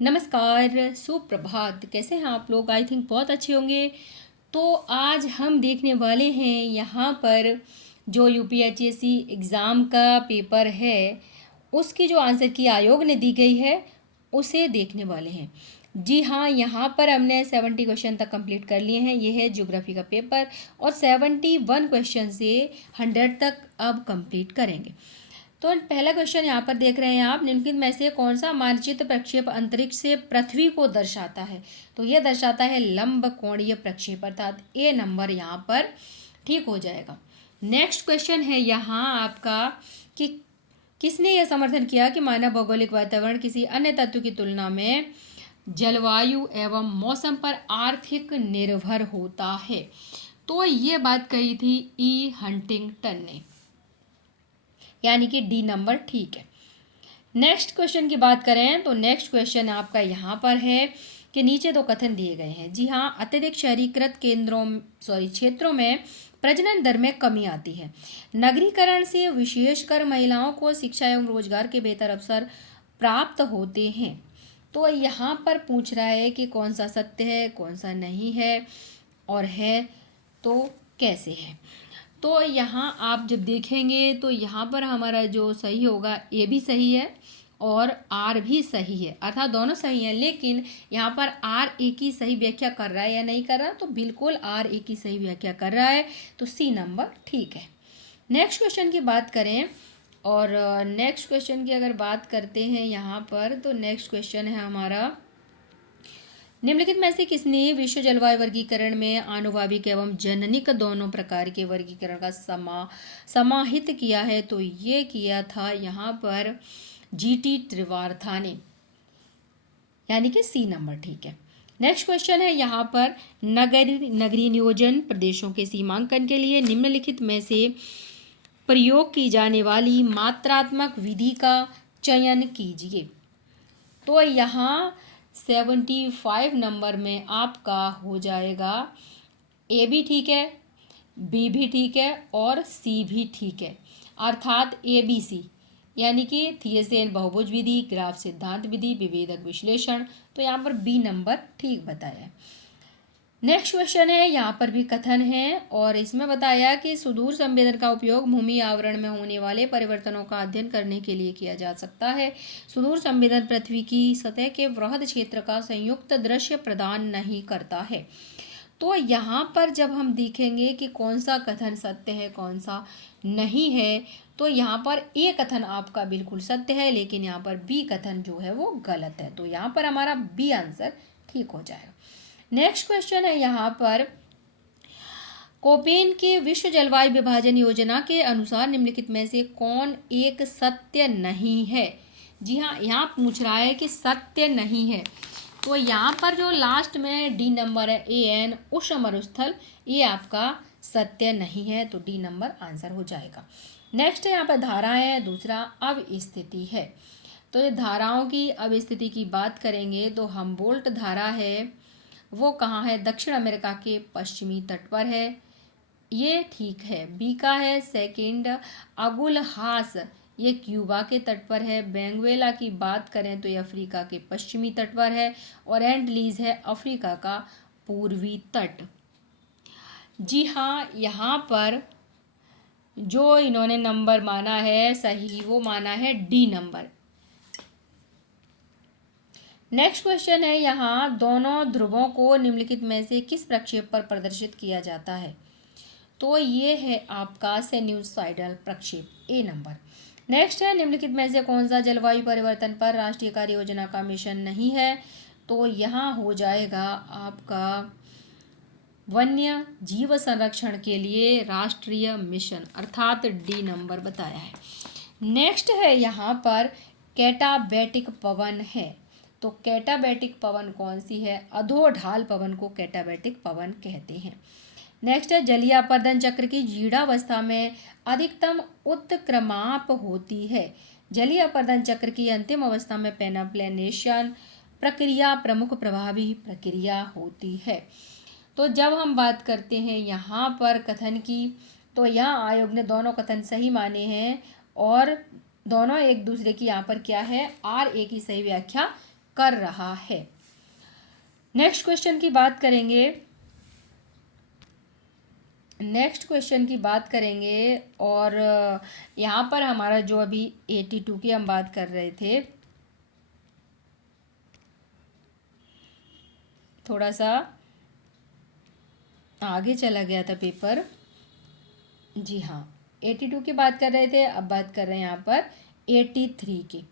नमस्कार, सुप्रभात। कैसे हैं आप लोग? आई थिंक बहुत अच्छे होंगे। तो आज हम देखने वाले हैं यहाँ पर जो यूपीएचएससी एग्ज़ाम का पेपर है, उसकी जो आंसर की आयोग ने दी गई है, उसे देखने वाले हैं। जी हाँ, यहाँ पर हमने 70 क्वेश्चन तक कंप्लीट कर लिए हैं। ये है ज्योग्राफी का पेपर और 71 क्वेश्चन से 100 तक अब कंप्लीट करेंगे। तो पहला क्वेश्चन यहाँ पर देख रहे हैं आप, निम्नलिखित में से कौन सा मानचित्र प्रक्षेप अंतरिक्ष से पृथ्वी को दर्शाता है? तो यह दर्शाता है लंब कोणीय प्रक्षेप, अर्थात ए नंबर यहाँ पर ठीक हो जाएगा। नेक्स्ट क्वेश्चन है यहाँ आपका कि किसने यह समर्थन किया कि मानव भौगोलिक वातावरण किसी अन्य तत्व की तुलना में जलवायु एवं मौसम पर आर्थिक निर्भर होता है? तो ये बात कही थी ई हंटिंगटन ने, यानी कि डी नंबर ठीक है। नेक्स्ट क्वेश्चन की बात करें तो नेक्स्ट क्वेश्चन आपका यहाँ पर है कि नीचे दो कथन दिए गए हैं। जी हाँ, अत्यधिक शहरीकृत क्षेत्रों में प्रजनन दर में कमी आती है। नगरीकरण से विशेषकर महिलाओं को शिक्षा एवं रोजगार के बेहतर अवसर प्राप्त होते हैं। तो यहाँ पर पूछ रहा है कि कौन सा सत्य है, कौन सा नहीं है, और है तो कैसे है। तो यहाँ आप जब देखेंगे तो यहाँ पर हमारा जो सही होगा ए भी सही है और आर भी सही है, अर्थात दोनों सही हैं। लेकिन यहाँ पर आर ए की सही व्याख्या कर रहा है या नहीं कर रहा? तो बिल्कुल आर ए की सही व्याख्या कर रहा है, तो सी नंबर ठीक है। नेक्स्ट क्वेश्चन की बात करें और नेक्स्ट क्वेश्चन की अगर बात करते हैं यहाँ पर, तो नेक्स्ट क्वेश्चन है हमारा, निम्नलिखित में से किसने विश्व जलवायु वर्गीकरण में आनुभाविक एवं जननिक दोनों प्रकार के वर्गीकरण का समाहित किया है? तो ये किया था यहाँ पर जीटी त्रिवार्था ने, यानी कि सी नंबर ठीक है। नेक्स्ट क्वेश्चन है यहाँ पर, नगरीय नियोजन प्रदेशों के सीमांकन के लिए निम्नलिखित में से प्रयोग की जाने वाली मात्रात्मक विधि का चयन कीजिए। तो यहाँ 75 नंबर में आपका हो जाएगा ए भी ठीक है, बी भी ठीक है और सी भी ठीक है, अर्थात ए बी सी, यानी कि थियसेन बहुभुज विधि, ग्राफ सिद्धांत विधि, विभेदक विश्लेषण। तो यहाँ पर बी नंबर ठीक बताया है। नेक्स्ट क्वेश्चन है, यहाँ पर भी कथन है और इसमें बताया कि सुदूर संवेदन का उपयोग भूमि आवरण में होने वाले परिवर्तनों का अध्ययन करने के लिए किया जा सकता है। सुदूर संवेदन पृथ्वी की सतह के वृहद क्षेत्र का संयुक्त दृश्य प्रदान नहीं करता है। तो यहाँ पर जब हम देखेंगे कि कौन सा कथन सत्य है, कौन सा नहीं है, तो यहाँ पर ए कथन आपका बिल्कुल सत्य है, लेकिन यहाँ पर बी कथन जो है वो गलत है। तो यहाँ पर हमारा बी आंसर ठीक हो जाएगा। नेक्स्ट क्वेश्चन है यहाँ पर, कोपेन के विश्व जलवायु विभाजन योजना के अनुसार निम्नलिखित में से कौन एक सत्य नहीं है? जी हाँ, यहाँ पूछ रहा है कि सत्य नहीं है। तो यहाँ पर जो लास्ट में डी नंबर है ए एन उष्ण मरुस्थल, ये आपका सत्य नहीं है, तो डी नंबर आंसर हो जाएगा। नेक्स्ट है यहाँ पर धाराएं है, दूसरा अवस्थिति है। तो ये धाराओं की अवस्थिति की बात करेंगे तो हम्बोल्ट धारा है, वो कहाँ है? दक्षिण अमेरिका के पश्चिमी तट पर है, ये ठीक है। बी का है सेकंड अगुलहास, ये क्यूबा के तट पर है। बेंगवेला की बात करें तो ये अफ्रीका के पश्चिमी तट पर है और एंडलीज है अफ्रीका का पूर्वी तट। जी हाँ, यहाँ पर जो इन्होंने नंबर माना है सही, वो माना है डी नंबर। नेक्स्ट क्वेश्चन है यहाँ, दोनों ध्रुवों को निम्नलिखित में से किस प्रक्षेप पर प्रदर्शित किया जाता है? तो ये है आपका साइनूसॉइडल प्रक्षेप, ए नंबर। नेक्स्ट है, निम्नलिखित में से कौन सा जलवायु परिवर्तन पर राष्ट्रीय कार्य योजना का मिशन नहीं है? तो यहाँ हो जाएगा आपका वन्य जीव संरक्षण के लिए राष्ट्रीय मिशन, अर्थात डी नंबर बताया है। नेक्स्ट है यहाँ पर कैटाबैटिक पवन है। तो कैटाबैटिक पवन कौन सी है? अधोढाल पवन को कैटाबैटिक पवन कहते हैं। नेक्स्ट है, जलीय अपर्दन चक्र की जीर्णावस्था में अधिकतम उत्क्रमाप होती है। जलीय अपर्दन चक्र की अंतिम अवस्था में पेनाप्लेनेशन प्रक्रिया प्रमुख प्रभावी प्रक्रिया होती है। तो जब हम बात करते हैं यहाँ पर कथन की, तो यहाँ आयोग ने दोनों कथन सही माने हैं और दोनों एक दूसरे की यहाँ पर क्या है, आर ए की सही व्याख्या कर रहा है। नेक्स्ट क्वेश्चन की बात करेंगे। और यहाँ पर हमारा जो अभी 82 की हम बात कर रहे थे, थोड़ा सा आगे चला गया था पेपर। जी हाँ, 82 की बात कर रहे थे, अब बात कर रहे हैं यहाँ पर 83 की।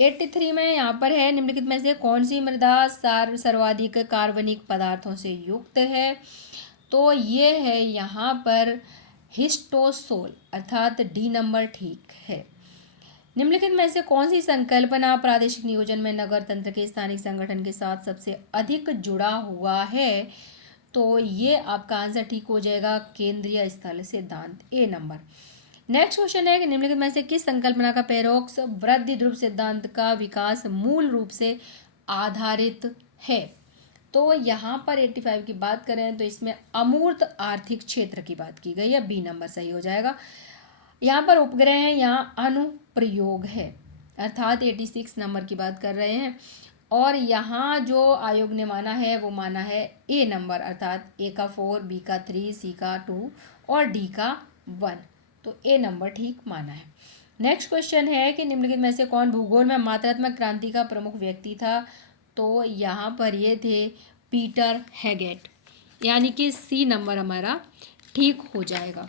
83 में यहाँ पर है, निम्नलिखित में से कौन सी मृदा सर्वाधिक कार्बनिक पदार्थों से युक्त है? तो ये है यहाँ पर हिस्टोसोल, अर्थात डी नंबर ठीक है। निम्नलिखित में से कौन सी संकल्पना प्रादेशिक नियोजन में नगर तंत्र के स्थानिक संगठन के साथ सबसे अधिक जुड़ा हुआ है? तो ये आपका आंसर ठीक हो जाएगा केंद्रीय स्थल सिद्धांत, ए नंबर। नेक्स्ट क्वेश्चन है कि निम्नलिखित में से किस संकल्पना का पैरोक्स वृद्धि ध्रुव सिद्धांत का विकास मूल रूप से आधारित है? तो यहाँ पर 85 की बात करें तो इसमें अमूर्त आर्थिक क्षेत्र की बात की गई है, बी नंबर सही हो जाएगा। यहाँ पर उपग्रह है, यहाँ अनुप्रयोग है, अर्थात 86 नंबर की बात कर रहे हैं। और यहाँ जो आयोग ने माना है वो माना है ए नंबर, अर्थात ए का 4, बी का 3, सी का 2 और डी का 1, तो ए नंबर ठीक माना है। नेक्स्ट क्वेश्चन है कि निम्नलिखित में से कौन भूगोल में मात्रात्मक क्रांति का प्रमुख व्यक्ति था? तो यहाँ पर ये थे पीटर हेगेट, यानी कि सी नंबर हमारा ठीक हो जाएगा।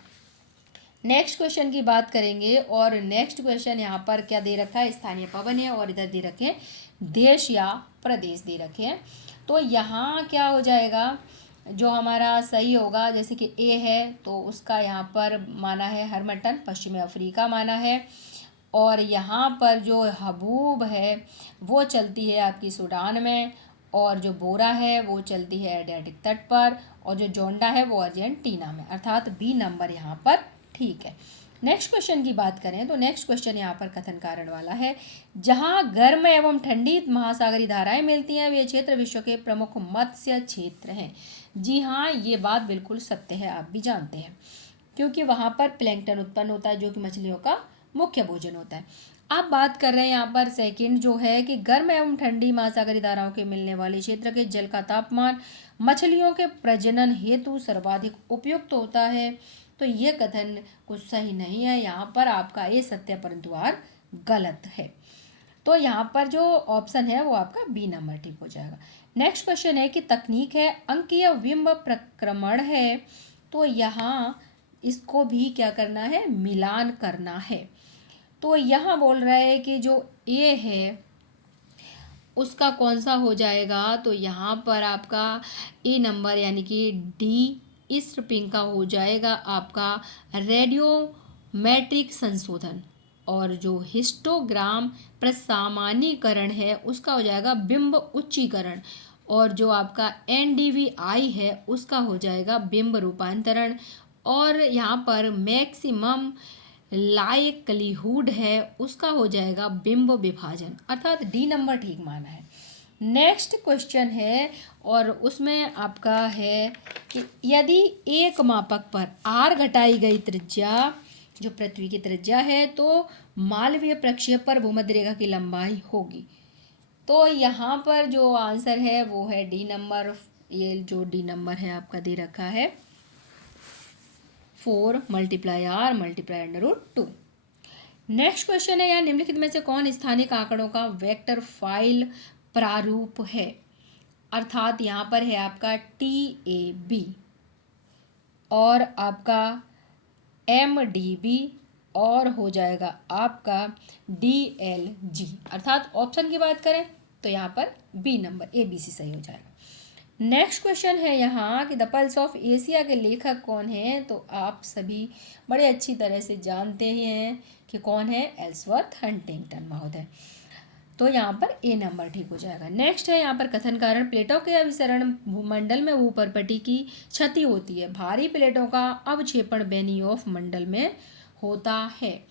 नेक्स्ट क्वेश्चन की बात करेंगे और नेक्स्ट क्वेश्चन यहाँ पर क्या दे रखा है? स्थानीय पवन है और इधर दे रखे हैं देश या प्रदेश दे रखे हैं। तो यहाँ क्या हो जाएगा, जो हमारा सही होगा, जैसे कि ए है तो उसका यहाँ पर माना है हरमटन, पश्चिमी अफ्रीका माना है। और यहाँ पर जो हबूब है वो चलती है आपकी सूडान में, और जो बोरा है वो चलती है एडियाटिक तट पर, और जो जोंडा है वो अर्जेंटीना में, अर्थात बी नंबर यहाँ पर ठीक है। नेक्स्ट क्वेश्चन की बात करें तो नेक्स्ट क्वेश्चन यहाँ पर कथन कारण वाला है। जहाँ गर्म एवं ठंडी महासागरीय धाराएं मिलती हैं वे क्षेत्र विश्व के प्रमुख मत्स्य क्षेत्र हैं। जी हाँ, ये बात बिल्कुल सत्य है, आप भी जानते हैं, क्योंकि वहाँ पर प्लैंकटन उत्पन्न होता है जो कि मछलियों का मुख्य भोजन होता है। आप बात कर रहे हैं यहाँ पर सेकंड जो है कि गर्म एवं ठंडी महासागरीय धाराओं के मिलने वाले क्षेत्र के जल का तापमान मछलियों के प्रजनन हेतु सर्वाधिक उपयुक्त होता है। तो ये कथन कुछ सही नहीं है, यहाँ पर आपका ये सत्य परंतु आर गलत है। तो यहाँ पर जो ऑप्शन है वो आपका बी नंबर ठीक हो जाएगा। नेक्स्ट क्वेश्चन है कि तकनीक है अंकीय बिंब प्रक्रमण है, तो यहाँ इसको भी क्या करना है, मिलान करना है। तो यहाँ बोल रहा है कि जो ए है उसका कौन सा हो जाएगा, तो यहाँ पर आपका ए नंबर यानी कि डी इस पिंक का हो जाएगा आपका रेडियोमेट्रिक संशोधन, और जो हिस्टोग्राम प्रसामान्यीकरण है उसका हो जाएगा बिंब उच्चीकरण, और जो आपका NDVI है उसका हो जाएगा बिंब रूपांतरण, और यहाँ पर मैक्सिमम लाइक्लीहुड है उसका हो जाएगा बिंब विभाजन, अर्थात डी नंबर ठीक माना है। नेक्स्ट क्वेश्चन है और उसमें आपका है कि यदि एक मापक पर आर घटाई गई त्रिज्या जो पृथ्वी की त्रिज्या है तो मालवीय प्रक्षेप पर भूमध्य रेखा की लंबाई होगी। तो यहाँ पर जो आंसर है वो है डी नंबर। ये जो डी नंबर है आपका दे रखा है 4 × r × √2। नेक्स्ट क्वेश्चन है, यहाँ निम्नलिखित में से कौन स्थानिक आंकड़ों का वेक्टर फाइल प्रारूप है? अर्थात यहाँ पर है आपका TAB और आपका MDB और हो जाएगा आपका DLG, अर्थात ऑप्शन की बात करें तो यहाँ पर बी नंबर ABC सही हो जाएगा। नेक्स्ट क्वेश्चन है यहाँ कि द पल्स ऑफ एशिया के लेखक कौन हैं? तो आप सभी बड़े अच्छी तरह से जानते ही हैं कि कौन है, एल्सवर्थ हंटिंगटन महोदय। तो यहाँ पर ए नंबर ठीक हो जाएगा। नेक्स्ट है यहाँ पर कथन कारण प्लेटों के अभिसरण भूमंडल में ऊपरपट्टी की क्षति होती है, भारी प्लेटों का अवक्षेपण बेनियोफ मंडल में होता है।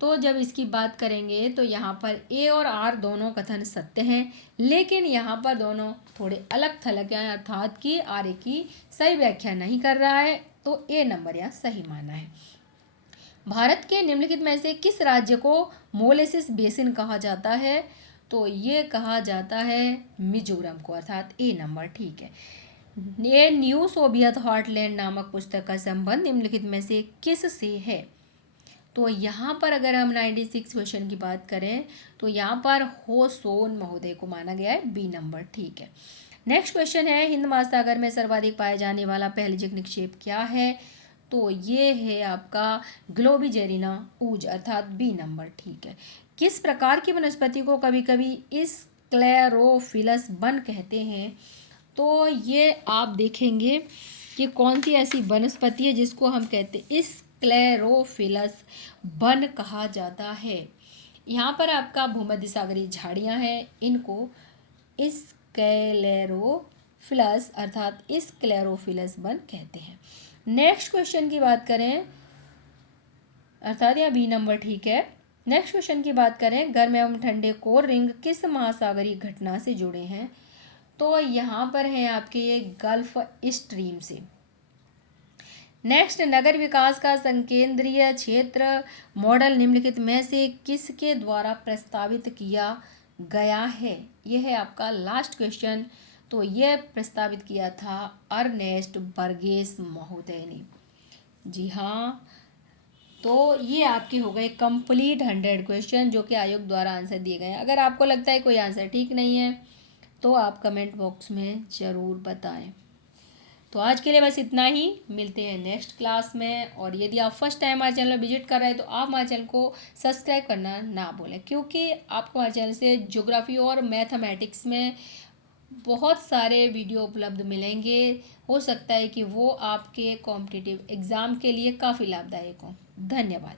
तो जब इसकी बात करेंगे तो यहाँ पर ए और आर दोनों कथन सत्य हैं, लेकिन यहाँ पर दोनों थोड़े अलग थलग हैं, अर्थात कि आर की सही व्याख्या नहीं कर रहा है, तो ए नंबर यहाँ सही माना है। भारत के निम्नलिखित में से किस राज्य को मोलेसिस बेसिन कहा जाता है? तो ये कहा जाता है मिजोरम को, अर्थात ए नंबर ठीक है। ये न्यू सोवियत हॉटलैंड नामक पुस्तक का संबंध निम्नलिखित में से किस से है? तो यहाँ पर अगर हम 96 क्वेश्चन की बात करें तो यहाँ पर हो सोन महोदय को माना गया है, बी नंबर ठीक है। नेक्स्ट क्वेश्चन है, हिंद महासागर में सर्वाधिक पाया जाने वाला पेलजिक निक्षेप क्या है? तो ये है आपका ग्लोबिजेरिना ऊज, अर्थात बी नंबर ठीक है। किस प्रकार की वनस्पति को कभी कभी स्क्लेरोफिलस वन कहते हैं? तो ये आप देखेंगे कि कौन सी ऐसी वनस्पति है जिसको हम कहते हैं स्क्लेरोफिलस वन कहा जाता है। यहाँ पर आपका भूमध्य सागरीय झाड़ियाँ हैं, इनको स्क्लेरोफिलस अर्थात स्क्लेरोफिलस वन कहते हैं। नेक्स्ट क्वेश्चन की बात करें, अर्थात यह बी नंबर ठीक है। नेक्स्ट क्वेश्चन की बात करें, गर्म एवं ठंडे कोर रिंग किस महासागरीय घटना से जुड़े हैं? तो यहाँ पर है आपके ये गल्फ स्ट्रीम से। नेक्स्ट, नगर विकास का संकेंद्रीय क्षेत्र मॉडल निम्नलिखित में से किसके द्वारा प्रस्तावित किया गया है? यह है आपका लास्ट क्वेश्चन। तो यह प्रस्तावित किया था अर्नेस्ट बर्गेस महोदय ने। जी हाँ, तो ये आपके हो गए कंप्लीट 100 क्वेश्चन जो कि आयोग द्वारा आंसर दिए गए हैं। अगर आपको लगता है कोई आंसर ठीक नहीं है तो आप कमेंट बॉक्स में ज़रूर बताएं। तो आज के लिए बस इतना ही, मिलते हैं नेक्स्ट क्लास में। और यदि आप फर्स्ट टाइम हमारे चैनल विजिट कर रहे हैं तो आप हमारे चैनल को सब्सक्राइब करना ना भूलें, क्योंकि आपको हमारे चैनल से ज्योग्राफी और मैथमेटिक्स में बहुत सारे वीडियो उपलब्ध मिलेंगे। हो सकता है कि वो आपके कॉम्पिटिटिव एग्ज़ाम के लिए काफ़ी लाभदायक हों। धन्यवाद।